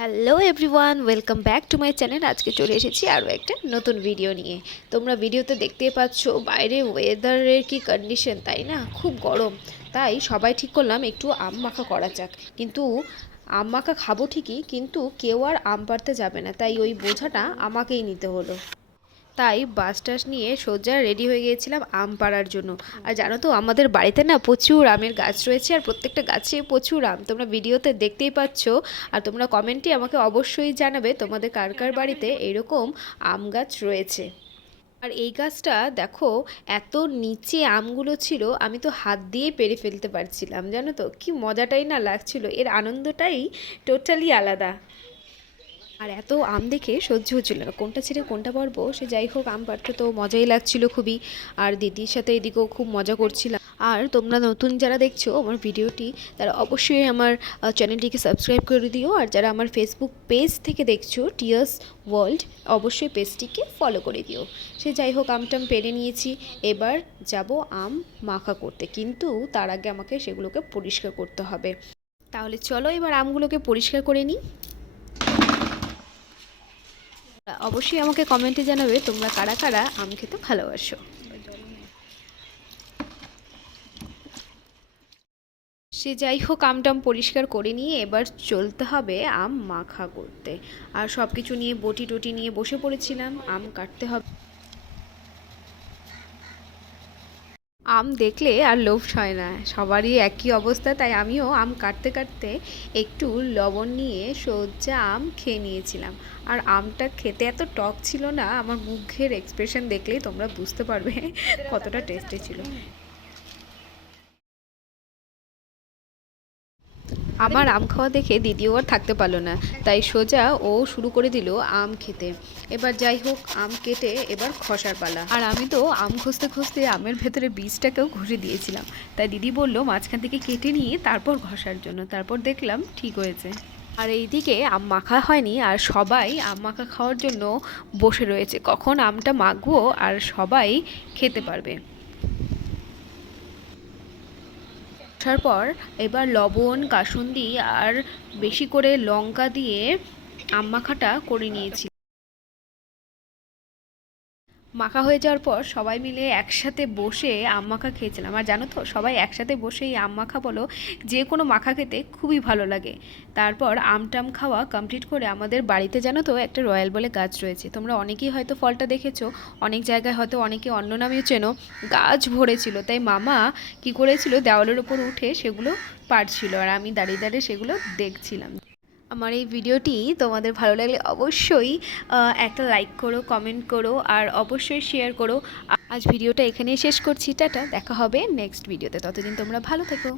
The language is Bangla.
Hello everyone welcome back to my channel আজকে চলে এসেছি আরও একটা নতুন ভিডিও নিয়ে। তোমরা ভিডিওতে দেখতে পাচ্ছ, বাইরে ওয়েদারের কি কন্ডিশন তাই না? খুব গরম। তাই সবাই ঠিক করলাম, একটু আম মাখা করা যাক। কিন্তু আম মাখা খাব ঠিকই, কিন্তু কেউ আর আম পাড়তে যাবে না। তাই ওই বোঝাটা আমাকেই নিতে হলো। তাই বাস টাস নিয়ে সোজা রেডি হয়ে গিয়েছিলাম আম পাড়ার জন্য। আর জানো তো, আমাদের বাড়িতে না প্রচুর আমের গাছ রয়েছে আর প্রত্যেকটা গাছে প্রচুর আম। তোমরা ভিডিওতে দেখতেই পাচ্ছ আর তোমরা কমেন্টে আমাকে অবশ্যই জানাবে তোমাদের কার কার বাড়িতে এরকম আম গাছ রয়েছে। আর এই গাছটা দেখো, এত নিচে আমগুলো ছিল, আমি তো হাত দিয়ে পেরে ফেলতে পারছিলাম। জানো তো, কি মজাটাই না লাগছিল। এর আনন্দটাই টোটালি আলাদা। আর এত আম দেখে সহ্য হচ্ছিল না। কোনটা ছেড়ে কোনটা পারব, সে যাই হোক, আম পাড়তে তো মজাই লাগছিল খুবই। আর দিদির সাথে এদিকেও খুব মজা করছিলাম। আর তোমরা নতুন যারা দেখছ আমার ভিডিওটি, তারা অবশ্যই আমার চ্যানেলটিকে সাবস্ক্রাইব করে দিও। আর যারা আমার ফেসবুক পেজ থেকে দেখছ টিয়ার্স ওয়ার্ল্ড অবশ্যই পেজটিকে ফলো করে দিও। সে যাই হোক, আমটাম পেরে নিয়েছি। এবার যাব আম মাখা করতে। কিন্তু তার আগে আমাকে সেগুলোকে পরিষ্কার করতে হবে। তাহলে চলো এবার আমগুলোকে পরিষ্কার করে নিই। অবশ্যই আমাকে কমেন্টে জানাবে তোমরা কারা কারা আম খেতে ভালোবাসো। সে যাই হোক, আমটাম পরিষ্কার করে নিয়ে এবার চলতে হবে আম মাখা করতে। আর সব কিছু নিয়ে বটি টটি নিয়ে বসে পড়েছিলাম, আম কাটতে হবে। আম দেখলে আর লোভ হয় না। সবারই একই অবস্থা তাই আমিও আম কাটতে কাটতে একটু লবণ নিয়ে সজ্জা আম খেয়ে নিয়েছিলাম। আর আমটা খেতে এত টক ছিল না আমার মুখের এক্সপ্রেশন দেখলেই তোমরা বুঝতে পারবে কতটা টেস্টি ছিল। আমার আম খাওয়া দেখে দিদিও আর থাকতে পারল না। তাই সোজা ও শুরু করে দিল আম খেতে। এবার যাই হোক, আম কেটে এবার খসার পালা। আর আমি তো আম খুঁজতে খুঁজতে আমের ভেতরে বীজটাকেও ঘষে দিয়েছিলাম। তাই দিদি বলল, মাঝখান থেকে কেটে নিয়ে তারপর ঘষার জন্য। তারপর দেখলাম ঠিক হয়েছে। আর এইদিকে আম মাখা হয়নি আর সবাই আম মাখা খাওয়ার জন্য বসে রয়েছে। কখন আমটা মাখবো আর সবাই খেতে পারবে। আসার পর এবার লবণ কাসুন্দি আর বেশি করে লঙ্কা দিয়ে আম মাখাটা করে নিয়েছি। মাখা হয়ে যাওয়ার পর সবাই মিলে একসাথে বসে আম মাখা খেয়েছিলাম। আর জানো তো, সবাই একসাথে বসে এই আম মাখা বলো, যে কোনো মাখা খেতে খুবই ভালো লাগে। তারপর আম টাম খাওয়া কমপ্লিট করে আমাদের বাড়িতে জানো তো একটা রয়্যাল বলে গাছ রয়েছে। তোমরা অনেকেই হয়তো ফলটা দেখেছ, অনেক জায়গায় হয়তো অনেকে অন্য নামেও চেনো, গাছ ভরেছিল। তাই মামা কি করেছিল, দেওয়ালের ওপর উঠে সেগুলো পারছিল আর আমি দাঁড়িয়ে দাঁড়িয়ে সেগুলো দেখছিলাম। আমার এই ভিডিওটি তোমাদের ভালো লাগলে অবশ্যই একটা লাইক করো কমেন্ট করো, আর অবশ্যই শেয়ার করো। আজ ভিডিওটা এখানেই শেষ করছি। টাটা, দেখা হবে নেক্সট ভিডিওতে ততদিন তোমরা ভালো থেকো।